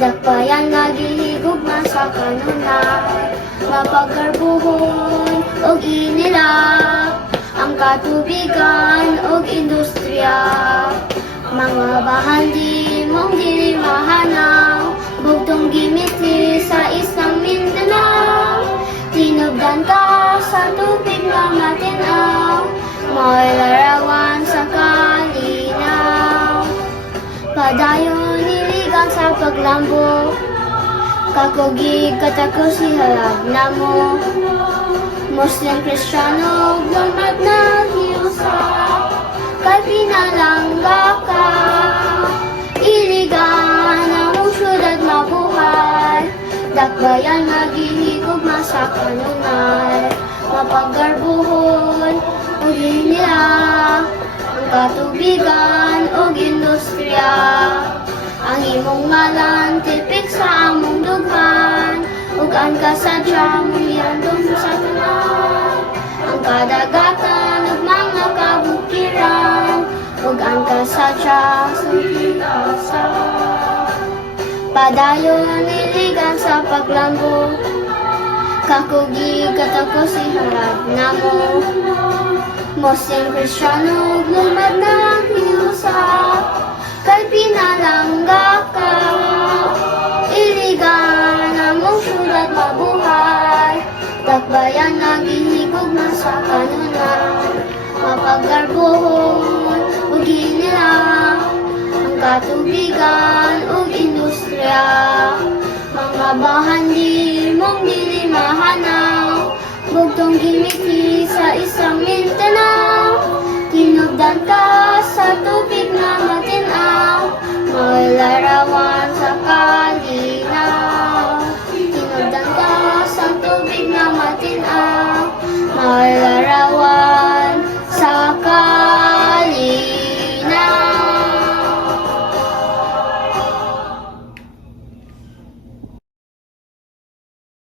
Dakbayan nga gihigugma sa kanunay, mapagkarbuhon og inila ang katubigan og industriya. Mga bahandi mong dili mahanaw, bugtong gimiti sa isang Mindanao. Tinubdan ka sa tubig nga matinaw, mo'y larawan sa kalinaw. Padayon niligan sa paglambo, kakugig katako si halag na mo. Muslim, Kristiyano, lumad na hiusa, kay pinalangga ka. Iligan ang mong syudad mabuhay, dakbayan nga gihigugma sa kanunay, mapaggarbuhon og inila ang katubigan og industriya. Ang imong ngalan tipik sa among dughan, ug ang kasadya mong iandom sa tanan. Ang kadagatan ug mga kabukiran, ug ang kasadya sa pag-asa. Padayon niligan sa paglambo, kakugig katako si harag na mo. Muslim, Kristiyano, lumad na hiusa, kay pinalangga ka. Iligan ang mong syudad mabuhay, dakbayan nga gihigugma sa kanunay, mapaggarbuhon ug inila ang katubigan ug industriya. Mga bahandi mong dili mahanaw, bugtong gimiti sa isang Mindanao. Tinubdan ka sa tubig nga matinaw, mo'y larawan sa kalinaw. Tinubdan ka sa tubig nga matinaw, mo'y